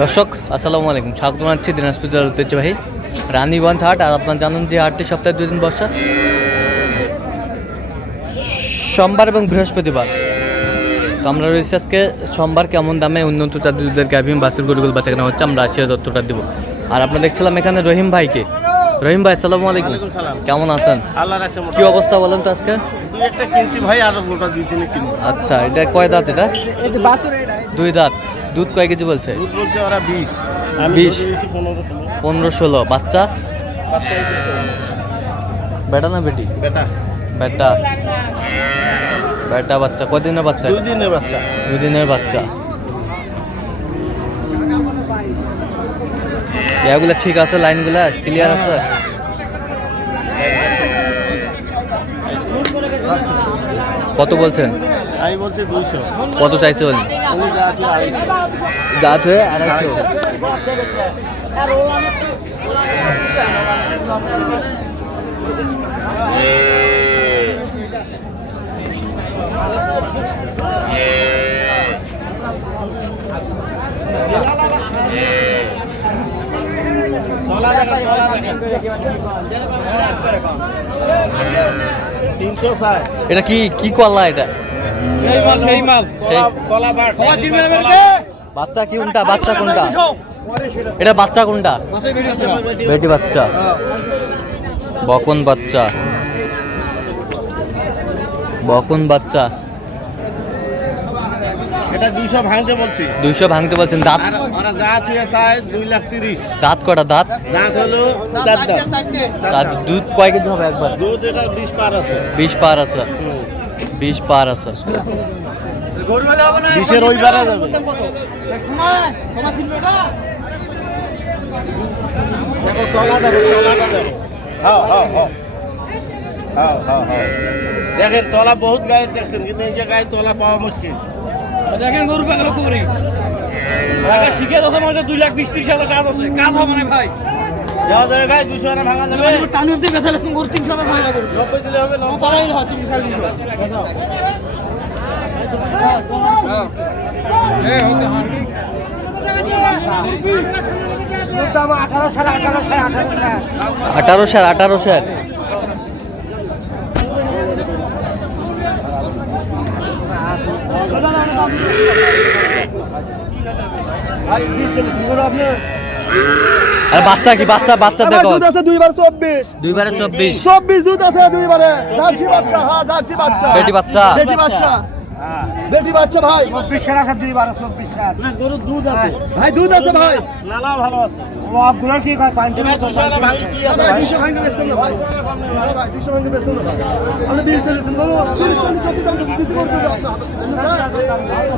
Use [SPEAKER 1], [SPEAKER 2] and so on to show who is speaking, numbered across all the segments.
[SPEAKER 1] দর্শক আসসালামু আলাইকুম। স্বাগত জানাচ্ছি দিনাজপুর জেলার ঐতিহ্যবাহী রানীগঞ্জ হাট। আর আপনার জানেন যে হাটটি সপ্তাহে দুই দিন বসা। সোমবার এবং বৃহস্পতিবার। তো আমরা রয়েছি আজকে সোমবার কেমন দামে উন্নত চাঁদ দুধের গাভিম বাসুর গরুগুলো বাচ্চা কেনা হচ্ছে আমরা আসিয়া যত্রটা দেবো। আর আপনার দেখছিলাম এখানে রহিম ভাইকে। রহিম ভাই আসসালামু আলাইকুম। কেমন আছেন? কি অবস্থা বলেন তো আজকে?
[SPEAKER 2] দুই একটা কিনছি ভাই আর গোটা দুই তিনে কিনবো।
[SPEAKER 1] আচ্ছা এটা কয় দাঁত এটা? দুই দাঁত। দুধ কয় কেজি বলছে?
[SPEAKER 2] দুধ বলছে ওরা বিশ। আমি
[SPEAKER 1] 20
[SPEAKER 2] ধরে নিয়েছি পনেরো ষোলো।
[SPEAKER 1] বাচ্চা? বেটা না বেটি?
[SPEAKER 2] বেটা।
[SPEAKER 1] বেটা। বেটা বাচ্চা। কদিনের বাচ্চা?
[SPEAKER 2] দুই দিনের বাচ্চা।
[SPEAKER 1] দুই দিনের বাচ্চা। এগুলো ঠিক আছে? লাইনগুলা ক্লিয়ার আছে? কত বলছেন?
[SPEAKER 2] আমি বলছি দুইশো।
[SPEAKER 1] কত চাইছে
[SPEAKER 2] বলি
[SPEAKER 1] জাত হয়ে আড়াইশো
[SPEAKER 2] তলা দেখেন তলা দেখেন তিনশো ষাট
[SPEAKER 1] এটা কি কি কলা এটা? বাচ্চা কি কোনটা? বাচ্চা কোনটা এটা বাচ্চা কোনটা? বেটি বাচ্চা। বকন বাচ্চা। বকন বাচ্চা।
[SPEAKER 2] এটা দুইশো ভাঙতে বলছি।
[SPEAKER 1] দুইশো ভাঙতে বলছেন। দাঁত?
[SPEAKER 2] আর চায় লাখ তিরিশ।
[SPEAKER 1] দাঁত কটা দাঁত?
[SPEAKER 2] দাঁত হলো চার দাঁত।
[SPEAKER 1] দাঁত দুধ কয় কেজি হবে একবার?
[SPEAKER 2] দুধ এটা পার আছে।
[SPEAKER 1] পার আছে। পার আছে।
[SPEAKER 2] বিশের ওই বারা যাবে। দেখো তলা হ্যাঁ হ্যাঁ হ্যাঁ। হ্যাঁ হ্যাঁ হ্যাঁ। দেখেন তলা বহুত গায়ে দেখছেন কিন্তু এই যে গায়ে তলা পাওয়া মুশকিল।
[SPEAKER 3] দেখেন গরু পাগল করি টাকা শিখে দশ মাসে দুই লাখ বিশ ত্রিশ হাজার কাজ আছে। কাজ হবে না ভাই।
[SPEAKER 2] দেওয়া যাবে ভাই দুশো আনা ভাঙা যাবে।
[SPEAKER 3] টানি অব্দি বেচা লেখুন গরু তিনশো টাকা ভাই গরু
[SPEAKER 2] নব্বই দিলে হবে নব্বই।
[SPEAKER 3] তারাই তিনশো সাড়ে তিনশো
[SPEAKER 2] দেখাও।
[SPEAKER 1] আঠারো স্যার আঠারো। স্যার আর বাচ্চা কি? বাচ্চা বাচ্চা দেখো।
[SPEAKER 4] দুধ আছে দুইবার চব্বিশ।
[SPEAKER 1] দুইবারে চব্বিশ।
[SPEAKER 4] চব্বিশ দুধ আছে দুইবারে। জার্সি বাচ্চা হ্যাঁ জার্সি বাচ্চা।
[SPEAKER 1] বেটি বাচ্চা।
[SPEAKER 4] বেটি বাচ্চা। বেটি বাচ্চা ভাই।
[SPEAKER 2] গরুর দুধ আছে।
[SPEAKER 4] ভাই দুধ আছে ভাই।
[SPEAKER 2] নালা ভালো আছে। ভাই দুশো আনা ভাঙি কি আছে
[SPEAKER 4] ভাই
[SPEAKER 2] ভাই
[SPEAKER 4] দুশো ভাঙতে ব্যস্ত না ভাই। ভাই দুশো ভাঙতে ব্যস্ত না ভাই। আপনি বিশ দিয়েছেন বলো তিরিশ চল্লিশ চল্লিশ দাম দিচ্ছি বলতে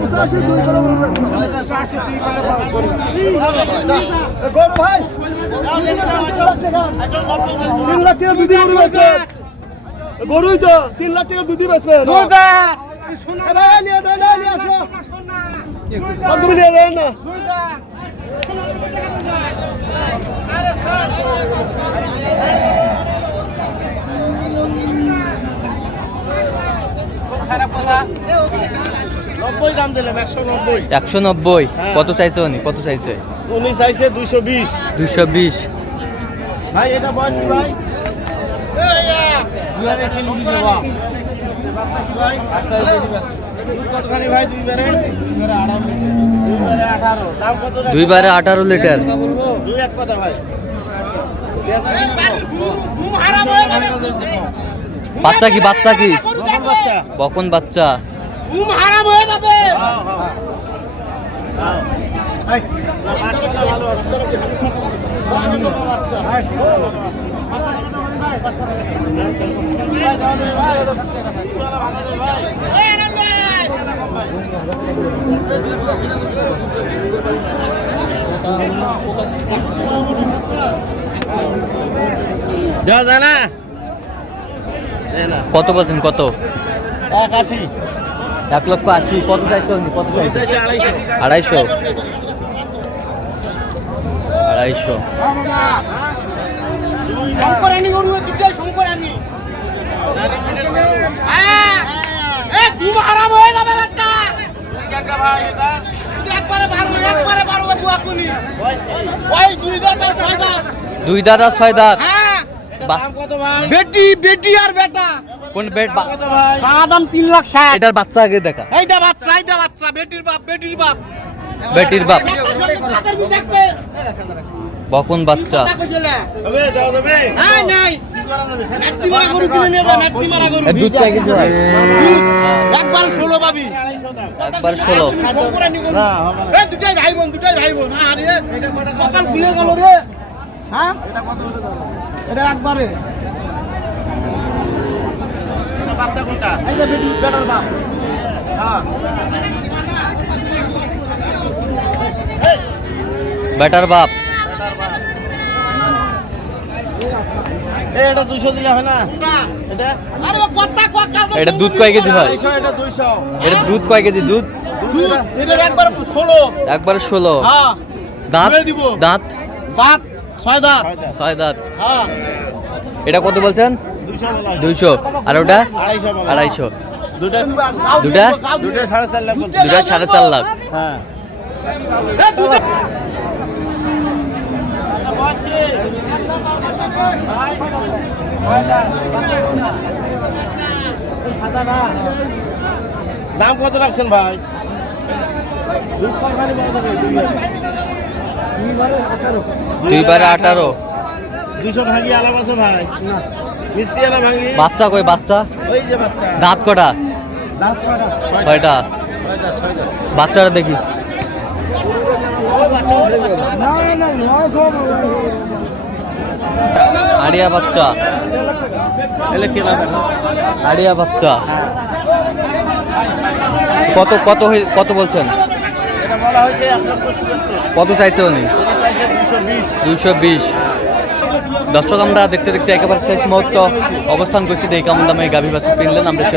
[SPEAKER 4] পঁচাশি দুই করে বলবেন ভাই এ গরু ভাই। তিন লাখ টাকার দুধি গরু গরুই তো তিন লাখ টাকার দুধি বেচবে তুমি নিয়ে যায় না।
[SPEAKER 2] একশো নব্বই।
[SPEAKER 1] নব্বই। কত চাইছে উনি? কত চাইছে?
[SPEAKER 2] উনি চাইছে দুইশো বিশ।
[SPEAKER 1] দুইশো বিশ।
[SPEAKER 2] ভাই এটা বয়স ভাই কতখানি ভাই দুই বারে দুই বারে আঠারো দাম কত রে?
[SPEAKER 1] দুইবারে? আঠারো। লিটার।
[SPEAKER 2] দুই এক কথা ভাই।
[SPEAKER 1] বাচ্চা কি বাচ্চা কি?
[SPEAKER 2] কখন বাচ্চা
[SPEAKER 1] বকন বাচ্চা।
[SPEAKER 2] হ্যাঁ, হ্যাঁ। হ্যাঁ। ভালো দেওয়া যায় না
[SPEAKER 1] কত বলছেন কত?
[SPEAKER 2] এক আশি।
[SPEAKER 1] এক লক্ষ আশি। কত চাইছে কত চাইছে
[SPEAKER 2] আড়াইশো।
[SPEAKER 1] আড়াইশো।
[SPEAKER 2] শঙ্করানি গরু দুটাই শঙ্করানি
[SPEAKER 3] ঘুম হারাম হয়ে যাবে একটা
[SPEAKER 2] ভাই? এটা
[SPEAKER 3] একবারে
[SPEAKER 2] ওই দুই আর ছয় দাঁত হ্যাঁ
[SPEAKER 3] বেটি বেটি আর বেটা
[SPEAKER 1] কোন
[SPEAKER 2] বেট
[SPEAKER 3] দাম তিন লাখ ষাট।
[SPEAKER 1] এটার বাচ্চা আগে দেখা।
[SPEAKER 3] এই দা বাচ্চা এই দা বাচ্চা বেটির বাপ বেটির বাপ।
[SPEAKER 1] বেটির বাপ। বকন বাচ্চা। দুধ।
[SPEAKER 3] একবার ষোলো পাবি
[SPEAKER 1] ষোলো।
[SPEAKER 3] দুটাই ভাই বোন দুটাই ভাই বোন। আরে কপাল খুলে গেল রে। হ্যাঁ?
[SPEAKER 2] এটা কত হলে দাও?
[SPEAKER 3] এটা একবারে।
[SPEAKER 2] বাচ্চা কোনটা?
[SPEAKER 3] এই যে বেটি বেটার বাপ। হ্যাঁ।
[SPEAKER 1] বেটার বাপ।
[SPEAKER 2] এটা দুইশো দিলে হয় না? এটা?
[SPEAKER 3] আরে কথা কথা
[SPEAKER 1] এটা দুধ কয় কেজি হয়
[SPEAKER 2] এটা
[SPEAKER 1] দুধ কয় কেজি? দুধ?
[SPEAKER 3] একবার ষোলো।
[SPEAKER 1] একবারে
[SPEAKER 3] হ্যাঁ।
[SPEAKER 1] দাঁত? দাঁত?
[SPEAKER 3] দাঁত? ছয় দাঁত।
[SPEAKER 2] ছয় দাঁত।
[SPEAKER 3] হ্যাঁ।
[SPEAKER 1] এটা কত বলছেন?
[SPEAKER 2] দুইশো বলা হয়।
[SPEAKER 1] দুইশো। আর ওটা?
[SPEAKER 2] আড়াইশো বলা হয়।
[SPEAKER 1] আড়াইশো।
[SPEAKER 2] দুটা
[SPEAKER 1] দুটা
[SPEAKER 2] দুটা সাড়ে চার লাখ
[SPEAKER 1] দুটা সাড়ে চার লাখ।
[SPEAKER 2] হ্যাঁ। দাম কত রাখছেন ভাই? যাবে?
[SPEAKER 1] দুইবারে আঠারো।
[SPEAKER 2] দুইশো ভাঙি আলাম আছে ভাই। মিষ্টি আলা ভাঙি।
[SPEAKER 1] বাচ্চা কই বাচ্চা?
[SPEAKER 2] ওই যে বাচ্চা।
[SPEAKER 1] দাঁত কটা? দাঁত ছয়টা বাচ্চাটা দেখি। আড়িয়া বাচ্চা। আড়িয়া বাচ্চা। কত কত কত বলছেন? কত চাইছে উনি?
[SPEAKER 2] দুইশো বিশ।
[SPEAKER 1] দর্শক, আমরা দেখতে দেখতে একেবারে শেষ মুহূর্ত অবস্থান করছি। দেখি কেমন দামে গাভী বাচ্চা কিনলেন। আমরা সে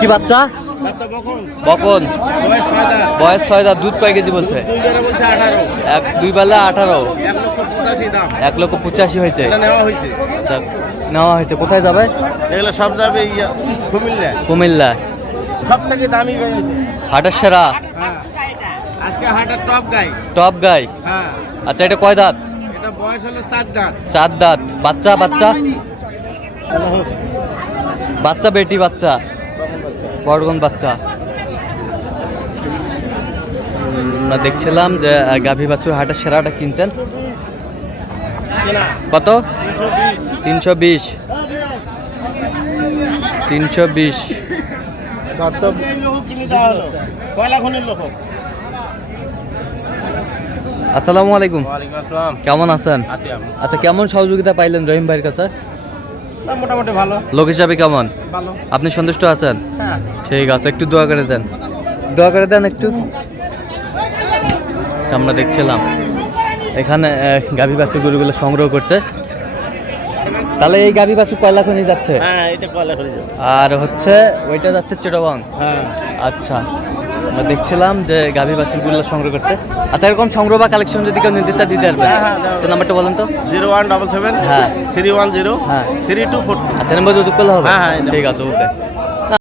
[SPEAKER 1] কি বাচ্চা? বকন?
[SPEAKER 2] বয়স ছয় দাঁত।
[SPEAKER 1] দুধ কয় কেজি বলছে? এক দুই বেলা আঠারো।
[SPEAKER 2] এক লক্ষ পঁচাশি
[SPEAKER 1] হয়েছে।
[SPEAKER 2] নেওয়া হয়েছে।
[SPEAKER 1] আচ্ছা কোথায় যাবে?
[SPEAKER 2] এগুলো সব যাবে কুমিল্লা।
[SPEAKER 1] কুমিল্লা।
[SPEAKER 2] সব থেকে দামি
[SPEAKER 1] হাটের সেরা
[SPEAKER 2] হ্যাঁ। আজকে হাটের টপ গাই
[SPEAKER 1] টপ গাই
[SPEAKER 2] হ্যাঁ।
[SPEAKER 1] আচ্ছা এটা কয় দাঁত?
[SPEAKER 2] এটা বয়স হলো সাত দাঁত।
[SPEAKER 1] চার দাঁত। বাচ্চা বাচ্চা? বাচ্চা বেটি বাচ্চা? বড়গন বাচ্চা। দেখছিলাম যে গাভী বাছুর হাটের সেরাটা কিনছেন। কত?
[SPEAKER 2] তিনশো বিশ।
[SPEAKER 1] তিনশো বিশ। আসসালামু আলাইকুম।
[SPEAKER 2] আসসালাম।
[SPEAKER 1] কেমন আছেন? আচ্ছা কেমন সহযোগিতা পাইলেন রহিম ভাইয়ের কাছে?
[SPEAKER 2] মোটামুটি ভালো।
[SPEAKER 1] লোক হিসাবে কেমন?
[SPEAKER 2] ভালো।
[SPEAKER 1] আপনি সন্তুষ্ট আছেন?
[SPEAKER 2] হ্যাঁ
[SPEAKER 1] ঠিক আছে একটু দোয়া করে দেন। দোয়া করে দেন একটু। আচ্ছা, আমরা দেখছিলাম। এখানে গাভী বাছুর গরুগুলো সংগ্রহ করছে। তাহলে এই গাভী বাছুর কয়লা খনি যাচ্ছে?
[SPEAKER 2] হ্যাঁ এটা কয়লা খনি যাবে
[SPEAKER 1] আর হচ্ছে ওইটা যাচ্ছে চিটাবাং
[SPEAKER 2] হ্যাঁ।
[SPEAKER 1] আচ্ছা। আমরা দেখছিলাম যে গাভী বাছুরগুলো সংগ্রহ করতে আচ্ছা এরকম সংগ্রহ বা কালেকশন যদি কেউ নিতে দিতে পারবে।
[SPEAKER 2] হ্যাঁ, হ্যাঁ,
[SPEAKER 1] আচ্ছা নাম্বারটা বলেন তো।
[SPEAKER 2] জিরো ওয়ান ডবল সেভেন
[SPEAKER 1] হ্যাঁ।
[SPEAKER 2] থ্রি ওয়ান জিরো
[SPEAKER 1] হ্যাঁ।
[SPEAKER 2] থ্রি টু ফোর
[SPEAKER 1] আচ্ছা নাম্বার যোগাযোগ করলে হবে।
[SPEAKER 2] হ্যাঁ, হ্যাঁ,
[SPEAKER 1] ঠিক আছে ওকে।